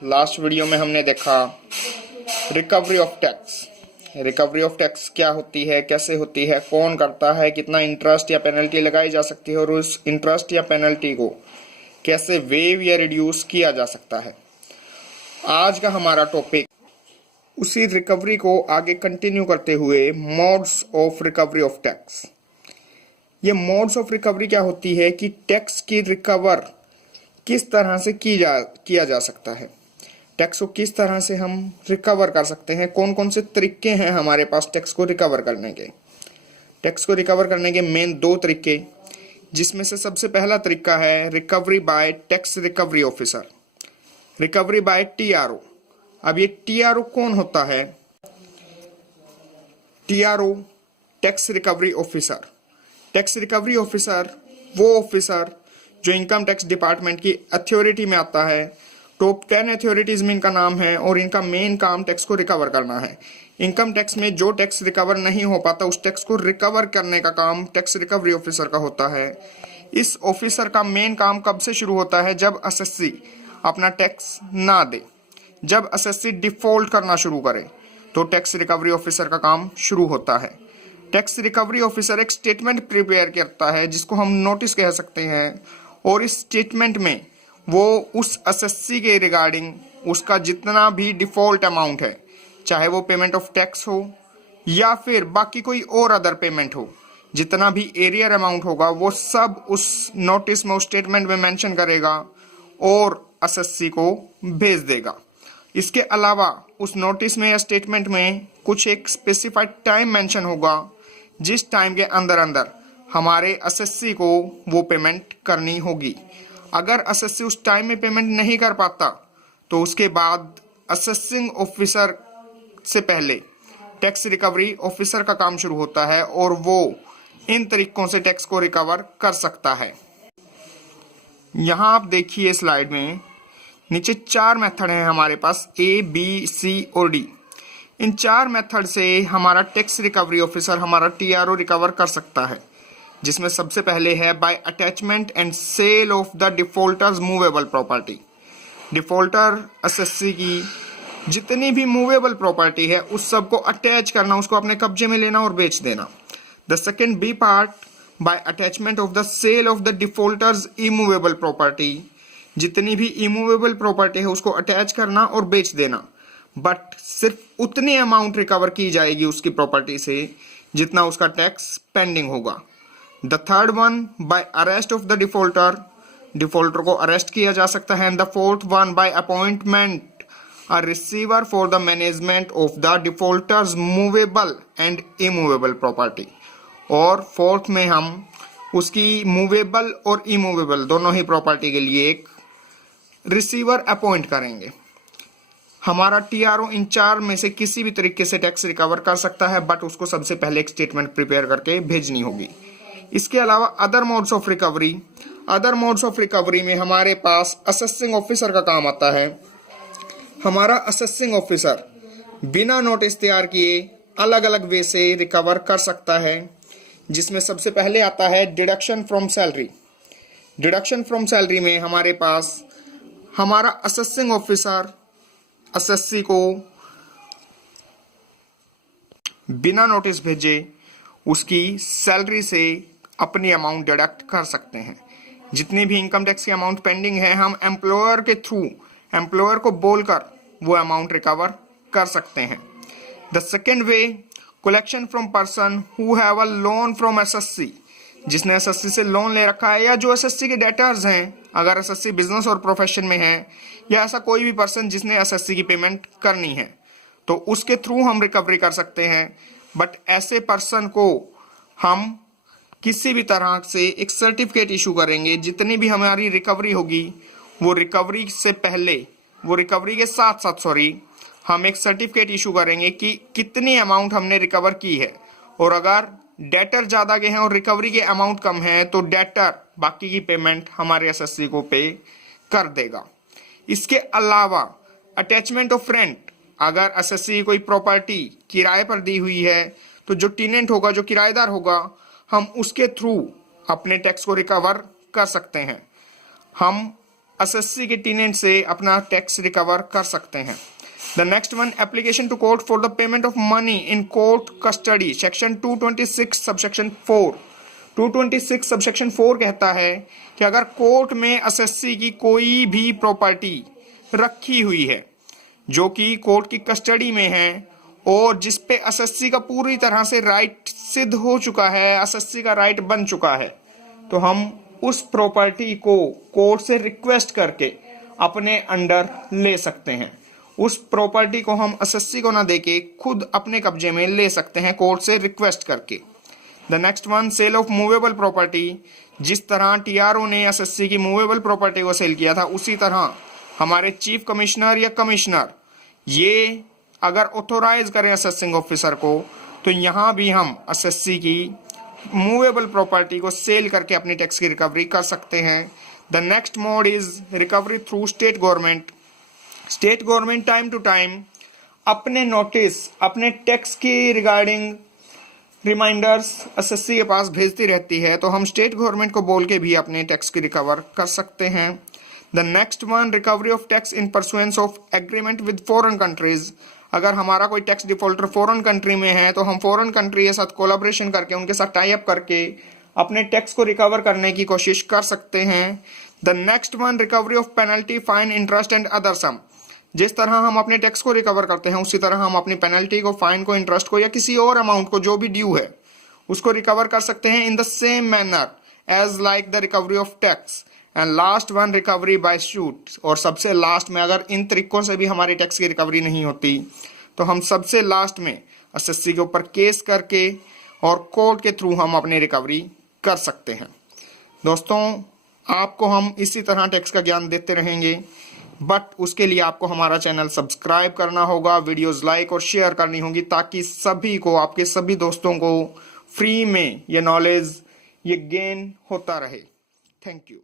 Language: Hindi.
लास्ट वीडियो में हमने देखा recovery of tax. Recovery of tax क्या होती है, कैसे होती है, कौन करता है, कितना इंटरेस्ट या पेनल्टी लगाई जा सकती है और उस इंटरेस्ट या पेनल्टी को कैसे वेव या रिड्यूस किया जा सकता है। आज का हमारा टॉपिक उसी रिकवरी को आगे कंटिन्यू करते हुए modes of recovery of tax. ये मोड्स ऑफ रिकवरी क्या होती है कि टैक्स की रिकवर किस तरह से किया जा सकता है, टैक्स को किस तरह से हम रिकवर कर सकते हैं, कौन कौन से तरीके हैं हमारे पास टैक्स को रिकवर करने के। टैक्स को रिकवर करने के मेन दो तरीके, जिसमें से सबसे पहला तरीका है recovery by tax recovery officer, recovery by TRO. अब ये टीआरओ कौन होता है? TRO tax recovery officer. Tax recovery officer वो ऑफिसर जो इनकम टैक्स डिपार्टमेंट की अथॉरिटी में आता है। टॉप 10 अथॉरिटीज में इनका नाम है और इनका मेन काम टैक्स को रिकवर करना है। इनकम टैक्स में जो टैक्स रिकवर नहीं हो पाता उस टैक्स को रिकवर करने का काम टैक्स रिकवरी ऑफिसर का होता है। इस ऑफिसर का मेन काम कब से शुरू होता है? जब एसएससी अपना टैक्स ना दे, जब एसएससी डिफॉल्ट करना शुरू करे तो टैक्स रिकवरी ऑफिसर का काम शुरू होता है। टैक्स रिकवरी ऑफिसर एक स्टेटमेंट प्रिपेयर करता है जिसको हम नोटिस कह सकते हैं, और इस स्टेटमेंट में वो उस एसएससी के रिगार्डिंग उसका जितना भी डिफॉल्ट अमाउंट है, चाहे वो पेमेंट ऑफ टैक्स हो या फिर बाकी कोई और अदर पेमेंट हो, जितना भी एरियर अमाउंट होगा वो सब उस नोटिस में, उस स्टेटमेंट में मेंशन करेगा और एसएससी को भेज देगा। इसके अलावा उस नोटिस में या स्टेटमेंट में कुछ एक स्पेसिफाइड टाइम मेंशन होगा, जिस टाइम के अंदर अंदर हमारे एसएससी को वो पेमेंट करनी होगी। अगर एसएससी उस टाइम में पेमेंट नहीं कर पाता तो उसके बाद असेसिंग ऑफिसर से पहले टैक्स रिकवरी ऑफिसर का काम शुरू होता है और वो इन तरीकों से टैक्स को रिकवर कर सकता है। यहाँ आप देखिए स्लाइड में नीचे 4 मेथड हैं हमारे पास, ए, बी, सी और डी। इन 4 मेथड से हमारा टैक्स रिकवरी ऑफिसर, हमारा टीआरओ रिकवर कर सकता है, जिसमें सबसे पहले है by attachment and sale of the defaulter's movable property. Defaulter assessee की जितनी भी मूवेबल प्रॉपर्टी है उस सब को अटैच करना, उसको अपने कब्जे में लेना और बेच देना। The second B part by attachment of the sale of the defaulter's immovable property. जितनी भी इमूवेबल प्रॉपर्टी है उसको अटैच करना और बेच देना, बट सिर्फ उतनी अमाउंट रिकवर की जाएगी उसकी प्रॉपर्टी से जितना उसका टैक्स पेंडिंग होगा। The third one by arrest of the defaulter, defaulter को अरेस्ट किया जा सकता है। And the fourth one by appointment a receiver for the management of the defaulter's movable and immovable property. और फोर्थ में हम उसकी मूवेबल और इमूवेबल दोनों ही प्रॉपर्टी के लिए एक रिसीवर अपॉइंट करेंगे। हमारा टीआरओ इन 4 में से किसी भी तरीके से टैक्स रिकवर कर सकता है, बट उसको सबसे पहले एक स्टेटमेंट प्रिपेयर करके भेजनी होगी। इसके अलावा other modes of recovery, other modes of recovery में हमारे पास असेसिंग ऑफिसर का काम आता है। हमारा असेसिंग ऑफिसर बिना नोटिस तैयार किए अलग अलग वे से रिकवर कर सकता है, जिसमें सबसे पहले आता है deduction from salary. Deduction from salary में हमारे पास हमारा असेसिंग ऑफिसर एसएससी को बिना नोटिस भेजे उसकी सैलरी से अपनी अमाउंट डिडक्ट कर सकते हैं। जितनी भी इनकम टैक्स की अमाउंट पेंडिंग है हम एम्प्लॉयर के थ्रू, एम्प्लॉयर को बोलकर वो अमाउंट रिकवर कर सकते हैं। The second way collection from person who have a loan from SSC, जिसने एसएससी से लोन ले रखा है या जो एसएससी के डेटर्स हैं, अगर एसएससी बिजनेस और प्रोफेशन में है या ऐसा कोई भी पर्सन जिसने एसएससी की पेमेंट करनी है, तो उसके थ्रू हम रिकवरी कर सकते हैं। बट ऐसे पर्सन को हम किसी भी तरह से एक सर्टिफिकेट इशू करेंगे। जितनी भी हमारी रिकवरी होगी वो रिकवरी से पहले, वो रिकवरी के साथ साथ हम एक सर्टिफिकेट इशू करेंगे कि कितनी अमाउंट हमने रिकवर की है, और अगर डेटर ज़्यादा के हैं और रिकवरी के अमाउंट कम है तो डेटर बाकी की पेमेंट हमारे एसएससी को पे कर देगा। इसके अलावा अटैचमेंट ऑफ रेंट, अगर एसएससी कोई प्रॉपर्टी किराए पर दी हुई है तो जो टेनेंट होगा, जो किराएदार होगा, हम उसके थ्रू अपने टैक्स को रिकवर कर सकते हैं। हम एसएससी के टेनेंट से अपना टैक्स रिकवर कर सकते हैं। The next one, application to court for the payment of money in court custody, section 226 subsection 4। 226 subsection 4 कहता है कि अगर कोर्ट में एसएससी की कोई भी प्रॉपर्टी रखी हुई है जो कि कोर्ट की कस्टडी में है और जिस पे एसएससी का पूरी तरह से राइट सिद्ध हो चुका है, एसएससी का राइट बन चुका है, तो हम उस प्रॉपर्टी को कोर्ट से रिक्वेस्ट करके अपने अंडर ले सकते हैं। उस प्रॉपर्टी को हम एसएससी को ना देके खुद अपने कब्जे में ले सकते हैं कोर्ट से रिक्वेस्ट करके। The next one, sale of movable property. जिस तरह टीआरओ ने एसएससी की मूवेबल प्रॉपर्टी को सेल किया था, उसी तरह हमारे चीफ कमिश्नर या कमिश्नर ये अगर ऑथोराइज करें असेसिंग ऑफिसर को, तो यहाँ भी हम एसएससी की मूवेबल प्रॉपर्टी को सेल करके अपनी टैक्स की रिकवरी कर सकते हैं। The next mode is recovery through state government. State government time to time अपने नोटिस, अपने टैक्स की रिगार्डिंग रिमाइंडर्स एसएससी के पास भेजती रहती है, तो हम स्टेट गवर्नमेंट को बोल के भी अपने टैक्स की रिकवर कर सकते हैं। The next one, recovery of tax in pursuance of agreement with foreign countries. अगर हमारा कोई टैक्स डिफॉल्टर फॉरेन कंट्री में है तो हम फॉरेन कंट्री के साथ कोलैबोरेशन करके, उनके साथ टाई अप करके अपने टैक्स को रिकवर करने की कोशिश कर सकते हैं। The next one, recovery of penalty, fine, interest and other sum. जिस तरह हम अपने टैक्स को रिकवर करते हैं, उसी तरह हम अपनी पेनल्टी को, फाइन को, इंटरेस्ट को या किसी और अमाउंट को जो भी ड्यू है उसको रिकवर कर सकते हैं in the same manner as like the recovery of tax. And last one, recovery by suit. और सबसे लास्ट में अगर इन तरीकों से भी हमारी टैक्स की रिकवरी नहीं होती तो हम सबसे लास्ट में एसएससी के ऊपर केस करके और कोर्ट के थ्रू हम अपनी रिकवरी कर सकते हैं। दोस्तों, आपको हम इसी तरह टैक्स का ज्ञान देते रहेंगे, बट उसके लिए आपको हमारा चैनल सब्सक्राइब करना होगा, वीडियोस लाइक और शेयर करनी होगी, ताकि सभी को, आपके सभी दोस्तों को फ्री में ये नॉलेज, ये गेन होता रहे। Thank you.